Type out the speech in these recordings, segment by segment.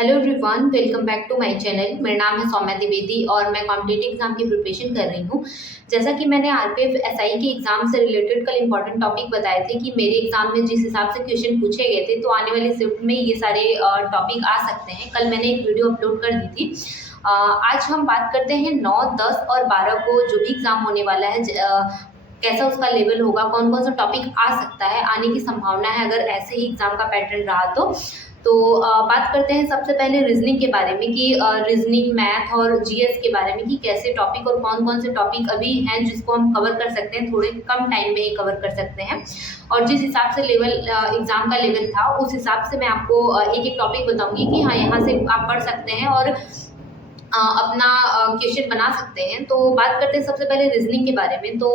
Hello everyone, welcome back to my channel. मेरा नाम है सौम्या द्विवेदी और मैं कॉम्पिटिटिव एग्जाम की प्रिपरेशन कर रही हूँ। जैसा कि मैंने आरपीएफ एसआई के एग्जाम से रिलेटेड कल इंपॉर्टेंट टॉपिक बताए थे कि मेरे एग्जाम में जिस हिसाब से क्वेश्चन पूछे गए थे, तो आने वाली शिफ्ट में ये सारे टॉपिक आ सकते हैं। कल मैंने एक वीडियो अपलोड कर दी थी। आज हम बात करते हैं 9, 10 और 12 को जो भी एग्जाम होने वाला है, कैसा उसका लेवल होगा, कौन कौन सा टॉपिक आ सकता है, आने की संभावना है अगर ऐसे ही एग्जाम का पैटर्न रहा तो बात करते हैं सबसे पहले रीजनिंग के बारे में कि रीजनिंग, मैथ और जीएस के बारे में कि कैसे टॉपिक और कौन कौन से टॉपिक अभी हैं जिसको हम कवर कर सकते हैं, थोड़े कम टाइम में ही कवर कर सकते हैं। और जिस हिसाब से लेवल एग्जाम का लेवल था, उस हिसाब से मैं आपको एक एक टॉपिक बताऊंगी कि हाँ, यहाँ से आप पढ़ सकते हैं और अपना क्वेश्चन बना सकते हैं। तो बात करते हैं सबसे पहले रीजनिंग के बारे में। तो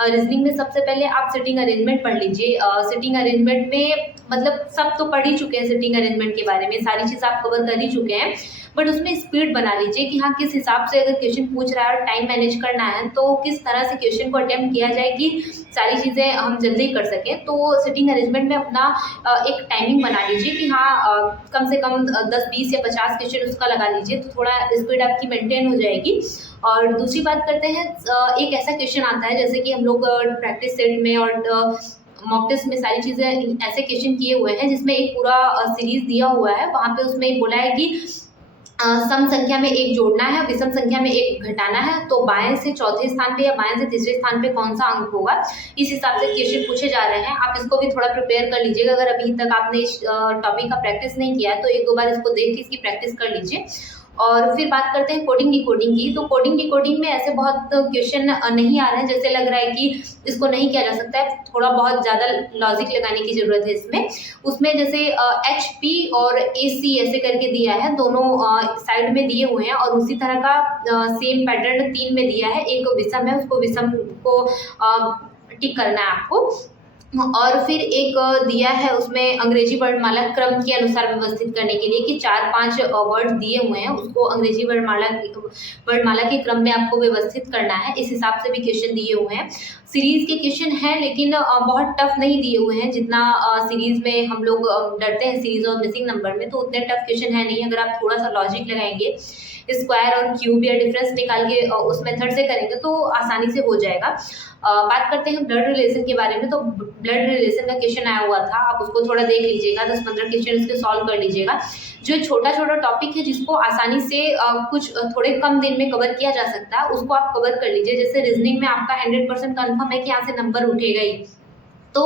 रीजनिंग में सबसे पहले आप सिटिंग अरेंजमेंट पढ़ लीजिए। सिटिंग अरेंजमेंट में मतलब सब तो पढ़ ही चुके हैं, सिटिंग अरेंजमेंट के बारे में सारी चीज़ आप कवर कर ही चुके हैं, बट उसमें स्पीड बना लीजिए कि हाँ, किस हिसाब से अगर क्वेश्चन पूछ रहा है और टाइम मैनेज करना है तो किस तरह से क्वेश्चन को अटेम्प्ट किया जाए कि सारी चीज़ें हम जल्दी कर सकें। तो सिटिंग अरेंजमेंट में अपना एक टाइमिंग बना लीजिए कि हाँ, कम से कम 10, 20 या 50 क्वेश्चन उसका लगा लीजिए, तो थोड़ा स्पीड आपकी मेंटेन हो जाएगी। और दूसरी बात करते हैं, एक ऐसा क्वेश्चन आता है जैसे कि हम लोग प्रैक्टिस सेट में और मॉक टेस्ट में सारी चीज़ें ऐसे क्वेश्चन किए हुए हैं जिसमें एक पूरा सीरीज दिया हुआ है। वहाँ पे उसमें बोला है कि सम संख्या में एक जोड़ना है, विषम संख्या में एक घटाना है, तो बाएं से चौथे स्थान पे या बाएं से तीसरे स्थान पे कौन सा अंक होगा, इस हिसाब से क्वेश्चन पूछे जा रहे हैं। आप इसको भी थोड़ा प्रिपेयर कर लीजिएगा। अगर अभी तक आपने इस टॉपिक का प्रैक्टिस नहीं किया है तो एक दो बार इसको देख के इसकी प्रैक्टिस कर लीजिए। और फिर बात करते हैं कोडिंग डिकोडिंग की। तो कोडिंग डिकोडिंग में ऐसे बहुत क्वेश्चन नहीं आ रहे हैं, जैसे लग रहा है कि इसको नहीं किया जा सकता है, थोड़ा बहुत ज़्यादा लॉजिक लगाने की ज़रूरत है इसमें। उसमें जैसे HP और AC ऐसे करके दिया है, दोनों साइड में दिए हुए हैं और उसी तरह का सेम पैटर्न 3 में दिया है। एक विषम है, उसको विषम को टिक करना है आपको। और फिर एक दिया है उसमें अंग्रेजी वर्णमाला क्रम के अनुसार व्यवस्थित करने के लिए कि 4-5 वर्ड दिए हुए हैं, उसको अंग्रेजी वर्णमाला के क्रम में आपको व्यवस्थित करना है। इस हिसाब से भी क्वेश्चन दिए हुए हैं। सीरीज के क्वेश्चन हैं लेकिन बहुत टफ नहीं दिए हुए हैं, जितना सीरीज में हम लोग डरते हैं सीरीज और मिसिंग नंबर में, तो उतने टफ क्वेश्चन है नहीं। अगर आप थोड़ा सा लॉजिक लगाएंगे, स्क्वायर और क्यूब या डिफरेंस निकाल के उस मेथड से करेंगे तो आसानी से हो जाएगा। बात करते हैं ब्लड रिलेशन के बारे में। तो ब्लड रिलेशन का क्वेश्चन आया हुआ था, आप उसको थोड़ा देख लीजिएगा, 10-15 क्वेश्चन उसके सॉल्व कर लीजिएगा। जो छोटा छोटा टॉपिक है जिसको आसानी से कुछ थोड़े कम दिन में कवर किया जा सकता है, उसको आप कवर कर लीजिए। जैसे रीजनिंग में आपका 100% कन्फर्म है कि यहाँ से नंबर उठेगा ही, तो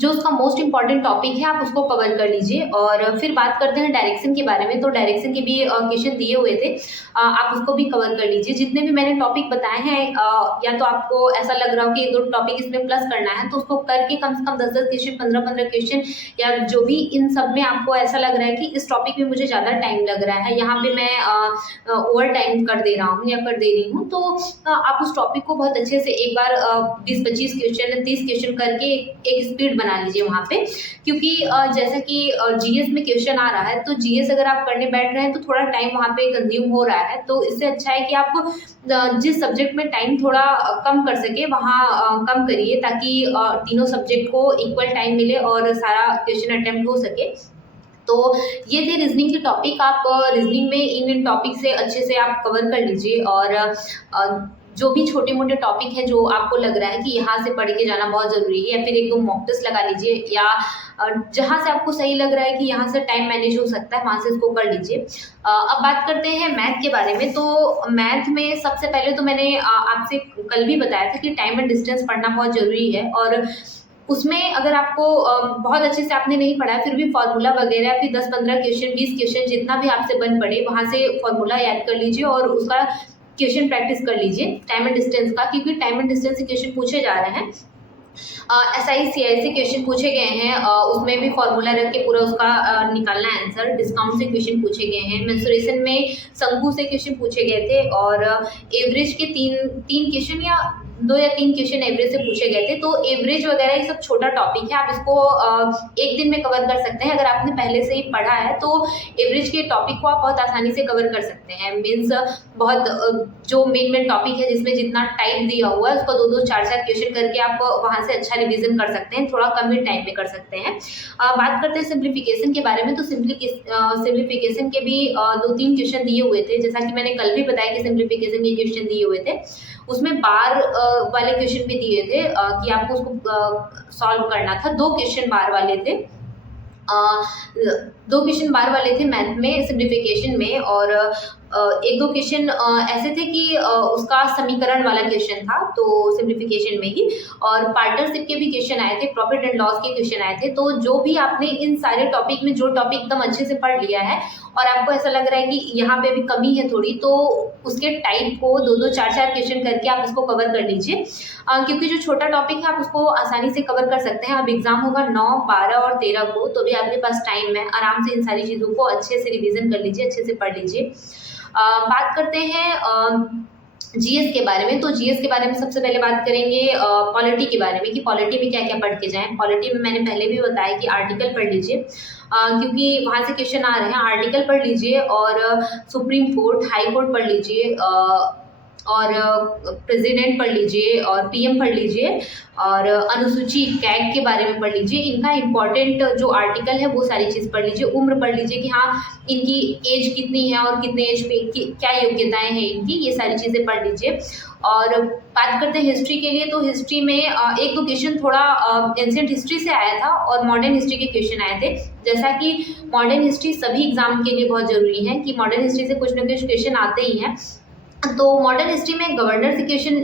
जो उसका मोस्ट इंपॉर्टेंट टॉपिक है आप उसको कवर कर लीजिए। और फिर बात करते हैं डायरेक्शन के बारे में। तो डायरेक्शन के भी क्वेश्चन दिए हुए थे, आप उसको भी कवर कर लीजिए। जितने भी मैंने टॉपिक बताए हैं, या तो आपको ऐसा लग रहा हो कि 1-2 टॉपिक इसमें प्लस करना है तो उसको करके कम से कम 10-10 क्वेश्चन, 15-15 क्वेश्चन, या जो भी इन सब में आपको ऐसा लग रहा है कि इस टॉपिक में मुझे ज़्यादा टाइम लग रहा है, यहाँ पे मैं ओवर टाइम कर दे रहा हूँ या कर दे रही हूँ, तो आप उस टॉपिक को बहुत अच्छे से एक बार 20-25 क्वेश्चन, 30 क्वेश्चन करके एक स्पीड बना लीजिए वहाँ पे। क्योंकि जैसा कि जीएस में क्वेश्चन आ रहा है, तो जीएस अगर आप करने बैठ रहे हैं तो थोड़ा टाइम वहाँ पे कंज्यूम हो रहा है, तो इससे अच्छा है कि आप जिस सब्जेक्ट में टाइम थोड़ा कम कर सके वहाँ कम करिए, ताकि तीनों सब्जेक्ट को इक्वल टाइम मिले और सारा क्वेश्चन अटेम्प्ट हो सके। तो ये थे रीजनिंग के टॉपिक। आप रीजनिंग में इन टॉपिक से अच्छे से आप कवर कर लीजिए। और जो भी छोटे मोटे टॉपिक है जो आपको लग रहा है कि यहाँ से पढ़ के जाना बहुत ज़रूरी है, या फिर 1-2 मॉक टेस्ट लगा लीजिए, या जहाँ से आपको सही लग रहा है कि यहाँ से टाइम मैनेज हो सकता है, वहाँ से इसको कर लीजिए। अब बात करते हैं मैथ के बारे में। तो मैथ में सबसे पहले तो मैंने आपसे कल भी बताया था कि टाइम एंड डिस्टेंस पढ़ना बहुत ज़रूरी है। और उसमें अगर आपको बहुत अच्छे से आपने नहीं पढ़ा है, फिर भी फार्मूला वगैरह, फिर 10-15 क्वेश्चन, 20 क्वेश्चन, जितना भी आपसे बन पड़े वहाँ से फार्मूला याद कर लीजिए और उसका क्वेश्चन प्रैक्टिस कर लीजिए टाइम एंड डिस्टेंस का, क्योंकि टाइम एंड डिस्टेंस से क्वेश्चन पूछे जा रहे हैं। SI CI से क्वेश्चन पूछे गए हैं, उसमें भी फार्मूला रख के पूरा उसका निकालना है आंसर। डिस्काउंट से क्वेश्चन पूछे गए हैं, मेंसुरेशन में शंकु से क्वेश्चन पूछे गए थे, और एवरेज के तीन क्वेश्चन या 2 या 3 क्वेश्चन एवरेज से पूछे गए थे। तो एवरेज वगैरह ये सब छोटा टॉपिक है, आप इसको एक दिन में कवर कर सकते हैं। अगर आपने पहले से ही पढ़ा है तो एवरेज के टॉपिक को आप बहुत आसानी से कवर कर सकते हैं। मीन्स बहुत जो मेन टॉपिक है जिसमें जितना टाइम दिया हुआ है उसको 2-2 4-4 क्वेश्चन करके आप वहाँ से अच्छा रिवीजन कर सकते हैं, थोड़ा कम ही टाइम में कर सकते हैं। बात करते हैं सिंप्लीफिकेशन के बारे में। तो सिंप्लीफिकेशन के भी 2-3 क्वेश्चन दिए हुए थे, जैसा कि मैंने कल भी बताया कि सिंप्लीफिकेशन के क्वेश्चन दिए हुए थे। उसमें बार वाले क्वेश्चन भी दिए थे कि आपको उसको सॉल्व करना था। 2 क्वेश्चन बार वाले थे, 2 क्वेश्चन बार वाले थे मैथ में सिंप्लीफिकेशन में, और 1-2 क्वेश्चन ऐसे थे कि उसका समीकरण वाला क्वेश्चन था तो सिंप्लीफिकेशन में ही, और पार्टनरशिप के भी क्वेश्चन आए थे, प्रॉफिट एंड लॉस के क्वेश्चन आए थे। तो जो भी आपने इन सारे टॉपिक में जो टॉपिक एकदम अच्छे से पढ़ लिया है और आपको ऐसा लग रहा है कि यहाँ पे भी कमी है थोड़ी, तो उसके टाइप को 2-2 4-4 क्वेश्चन करके आप इसको कवर कर लीजिए, क्योंकि जो छोटा टॉपिक है आप उसको आसानी से कवर कर सकते हैं। अब एग्जाम होगा 9, 12 और 13 को, तो भी आपके पास टाइम है, आराम से इन सारी चीज़ों को अच्छे से रिवीजन कर लीजिए, अच्छे से पढ़ लीजिए। बात करते हैं जीएस के बारे में। तो जीएस के बारे में सबसे पहले बात करेंगे पॉलिटी के बारे में कि पॉलिटी में क्या क्या पढ़ के जाएं। पॉलिटी में मैंने पहले भी बताया कि आर्टिकल पढ़ लीजिए, क्योंकि वहाँ से क्वेश्चन आ रहे हैं। आर्टिकल पढ़ लीजिए और सुप्रीम कोर्ट, हाई कोर्ट पढ़ लीजिए, और प्रेसिडेंट पढ़ लीजिए, और पीएम पढ़ लीजिए, और अनुसूची कैग के बारे में पढ़ लीजिए। इनका इम्पॉर्टेंट जो आर्टिकल है वो सारी चीज़ पढ़ लीजिए। उम्र पढ़ लीजिए कि हाँ इनकी एज कितनी है और कितने एज पे क्या योग्यताएं हैं इनकी, ये सारी चीज़ें पढ़ लीजिए। और बात करते हैं हिस्ट्री के लिए। तो हिस्ट्री में 1-2 क्वेश्चन थोड़ा एंशिएंट हिस्ट्री से आया था और मॉडर्न हिस्ट्री के क्वेश्चन आए थे। जैसा कि मॉडर्न हिस्ट्री सभी एग्जाम के लिए बहुत ज़रूरी है कि मॉडर्न हिस्ट्री से कुछ ना कुछ क्वेश्चन आते ही हैं। तो मॉडर्न हिस्ट्री में गवर्नर से क्वेश्चन,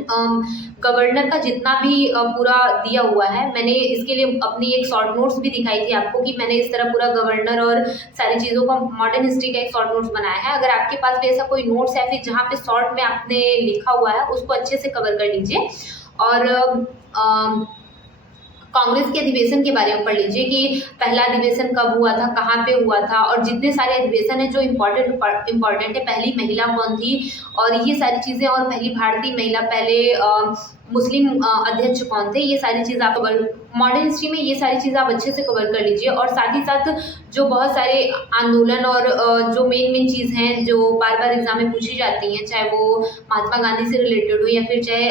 गवर्नर का जितना भी पूरा दिया हुआ है, मैंने इसके लिए अपनी एक शॉर्ट नोट्स भी दिखाई थी आपको कि मैंने इस तरह पूरा गवर्नर और सारी चीज़ों का मॉडर्न हिस्ट्री का एक शॉर्ट नोट्स बनाया है। अगर आपके पास भी ऐसा कोई नोट्स है फिर जहाँ पे शॉर्ट में आपने लिखा हुआ है उसको अच्छे से कवर कर लीजिए। और कांग्रेस के अधिवेशन के बारे में पढ़ लीजिए कि पहला अधिवेशन कब हुआ था, कहाँ पे हुआ था, और जितने सारे अधिवेशन हैं जो इम्पोर्टेंट है, पहली महिला कौन थी और ये सारी चीज़ें, और पहली भारतीय महिला, पहले मुस्लिम अध्यक्ष कौन थे, ये सारी चीज़ आप मॉडर्न हिस्ट्री में ये सारी चीज़ें आप अच्छे से कवर कर लीजिए। और साथ ही साथ जो बहुत सारे आंदोलन और जो मेन चीज़ हैं जो बार बार एग्जाम में पूछी जाती हैं, चाहे वो महात्मा गांधी से रिलेटेड हो या फिर चाहे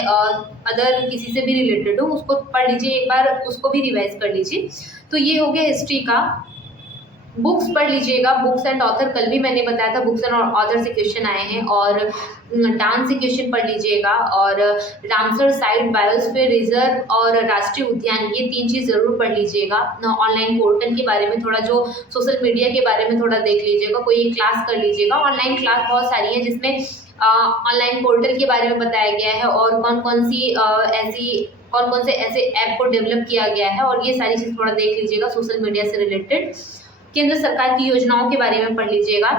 अदर किसी से भी रिलेटेड हो, उसको पढ़ लीजिए एक बार, उसको भी रिवाइज कर लीजिए। तो ये हो गया हिस्ट्री का। बुक्स पढ़ लीजिएगा, बुक्स एंड ऑथर कल भी मैंने बताया था, बुक्स एंड ऑथर से क्वेश्चन आए हैं। और डांस से क्वेश्चन पढ़ लीजिएगा, और रामसर साइट, बायोस्फीयर रिजर्व और राष्ट्रीय उद्यान, ये 3 चीज़ ज़रूर पढ़ लीजिएगा। ऑनलाइन पोर्टल के बारे में थोड़ा, जो सोशल मीडिया के बारे में थोड़ा देख लीजिएगा, कोई एक क्लास कर लीजिएगा। ऑनलाइन क्लास बहुत सारी है जिसमें ऑनलाइन पोर्टल के बारे में बताया गया है और कौन कौन से ऐसे ऐप को डेवलप किया गया है, और ये सारी चीज़ थोड़ा देख लीजिएगा सोशल मीडिया से रिलेटेड। केंद्र सरकार की योजनाओं के बारे में पढ़ लीजिएगा।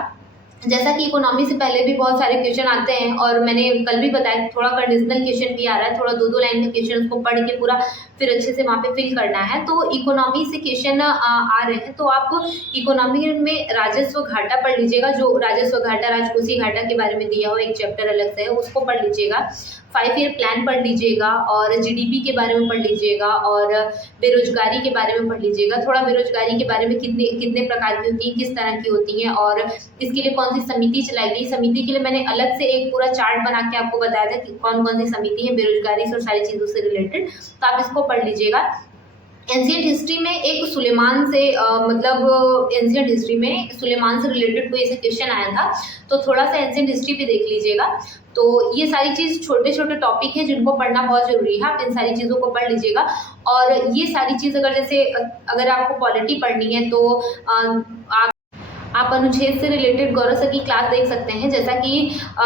जैसा कि इकोनॉमी से पहले भी बहुत सारे क्वेश्चन आते हैं, और मैंने कल भी बताया थोड़ा कंडीशनल क्वेश्चन भी आ रहा है, थोड़ा 2-2 लाइन का क्वेश्चन उसको पढ़ के पूरा फिर अच्छे से वहाँ पे फिल करना है। तो इकोनॉमी से क्वेश्चन आ रहे हैं, तो आप इकोनॉमी में राजस्व घाटा पढ़ लीजिएगा। जो राजस्व घाटा, राजकोषीय घाटा के बारे में दिया हो एक चैप्टर अलग से है, उसको पढ़ लीजिएगा। 5 ईयर प्लान पढ़ लीजिएगा, और जीडीपी के बारे में पढ़ लीजिएगा, और बेरोजगारी के बारे में पढ़ लीजिएगा। थोड़ा बेरोजगारी के बारे में कितने प्रकार की होती है, किस तरह की होती हैं, और इसके लिए कौन सी समिति चलाई गई। समिति के लिए मैंने अलग से एक पूरा चार्ट बना के आपको बताया था कि कौन कौन सी समिति है बेरोजगारी से और सारी चीज़ों से रिलेटेड, तो आप इसको पढ़ लीजिएगा। एंशिएंट हिस्ट्री में एक सुलेमान से एंशिएंट हिस्ट्री में सुलेमान से रिलेटेड कोई ऐसे क्वेश्चन आया था, तो थोड़ा सा एंशिएंट हिस्ट्री पे देख लीजिएगा। तो ये सारी चीज़ छोटे छोटे टॉपिक हैं जिनको पढ़ना बहुत ज़रूरी है, आप इन सारी चीज़ों को पढ़ लीजिएगा। और ये सारी चीज़ अगर आपको पॉलिटी पढ़नी है तो आप अनुच्छेद से रिलेटेड गौरव सर की क्लास देख सकते हैं। जैसा कि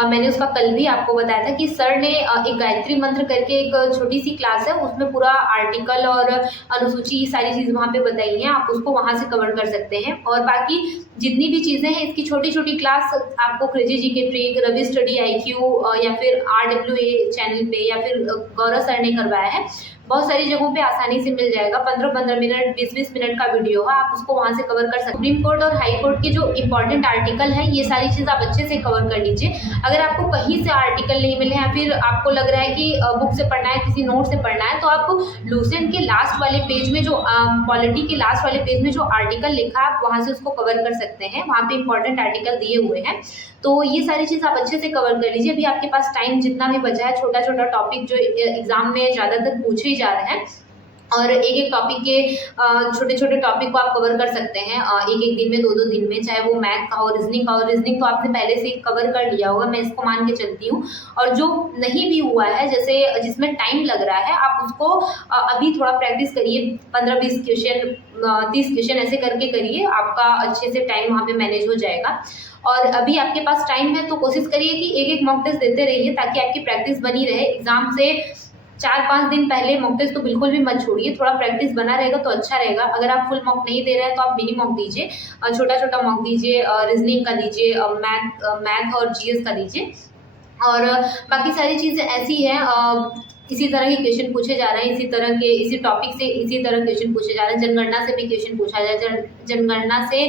मैंने उसका कल भी आपको बताया था कि सर ने एक गायत्री मंत्र करके एक छोटी सी क्लास है, उसमें पूरा आर्टिकल और अनुसूची सारी चीज़ वहाँ पे बताई हैं, आप उसको वहाँ से कवर कर सकते हैं। और बाकी जितनी भी चीज़ें हैं इसकी छोटी छोटी क्लास आपको क्रेजी जी के ट्रिक, रवि स्टडी IQ या फिर RWA चैनल पे या फिर गौरव सर ने करवाया है। बहुत सारी जगहों पे आसानी से मिल जाएगा। 15-15 मिनट 20-20 मिनट का वीडियो है, आप उसको वहाँ से कवर कर सकते हैं। सुप्रीम कोर्ट और हाई कोर्ट के जो इंपॉर्टेंट आर्टिकल हैं ये सारी चीज़ आप अच्छे से कवर कर लीजिए। अगर आपको कहीं से आर्टिकल नहीं मिले या फिर आपको लग रहा है कि बुक से पढ़ना है, किसी नोट से पढ़ना है, तो आप लूसेंट के लास्ट वाले पेज में जो पॉलिटी के लास्ट वाले पेज में जो आर्टिकल लिखा है आप वहाँ से उसको कवर कर सकते हैं। वहाँ पे इंपॉर्टेंट आर्टिकल दिए हुए हैं, तो ये सारी चीज़ आप अच्छे से कवर कर लीजिए। अभी आपके पास टाइम जितना भी बचा है, छोटा छोटा टॉपिक जो एग्जाम में ज़्यादातर पूछे ही जा रहे हैं और एक एक टॉपिक के छोटे छोटे टॉपिक को आप कवर कर सकते हैं एक एक दिन में, दो दो दिन में, चाहे वो मैथ का हो, रीजनिंग का हो। रीजनिंग तो आपने पहले से कवर कर लिया होगा, मैं इसको मान के चलती हूँ। और जो नहीं भी हुआ है, जैसे जिसमें टाइम लग रहा है, आप उसको अभी थोड़ा प्रैक्टिस करिए। 15-20 क्वेश्चन, 30 क्वेश्चन ऐसे करके करिए, आपका अच्छे से टाइम वहाँ पे मैनेज हो जाएगा। और अभी आपके पास टाइम है तो कोशिश करिए कि एक एक मॉक टेस्ट देते रहिए ताकि आपकी प्रैक्टिस बनी रहे। एग्जाम से 4-5 दिन पहले मॉक टेस्ट तो बिल्कुल भी मत छोड़िए, थोड़ा प्रैक्टिस बना रहेगा तो अच्छा रहेगा। अगर आप फुल मॉक नहीं दे रहे हैं तो आप मिनी मॉक दीजिए, छोटा छोटा मॉक दीजिए, रीजनिंग का दीजिए, मैथ और GS का दीजिए। और बाकी सारी चीज़ें ऐसी हैं, इसी तरह के क्वेश्चन पूछे जा रहे हैं, इसी टॉपिक से इसी तरह क्वेश्चन पूछे जा रहे हैं। जनगणना से भी क्वेश्चन पूछा जाए। जनगणना से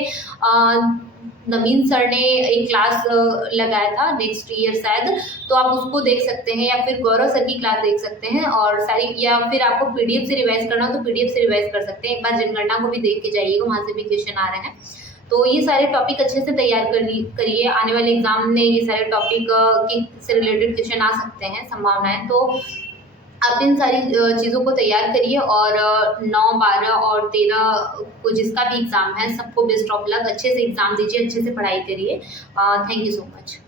नवीन सर ने एक क्लास लगाया था नेक्स्ट ईयर शायद, तो आप उसको देख सकते हैं, या फिर गौरव सर की क्लास देख सकते हैं। और सारी, या फिर आपको PDF से रिवाइज करना हो तो PDF से रिवाइज कर सकते हैं। एक बार जनगणना को भी देख के जाइएगा, वहाँ से भी क्वेश्चन आ रहे हैं। तो ये सारे टॉपिक अच्छे से तैयार करिए। आने वाले एग्जाम में ये सारे टॉपिक से रिलेटेड क्वेश्चन आ सकते हैं, संभावनाएं। तो आप इन सारी चीज़ों को तैयार करिए और 9, 12 और 13 को जिसका भी एग्ज़ाम है सबको बेस्ट ऑफ लक। अच्छे से एग्ज़ाम दीजिए, अच्छे से पढ़ाई करिए। Thank you so much.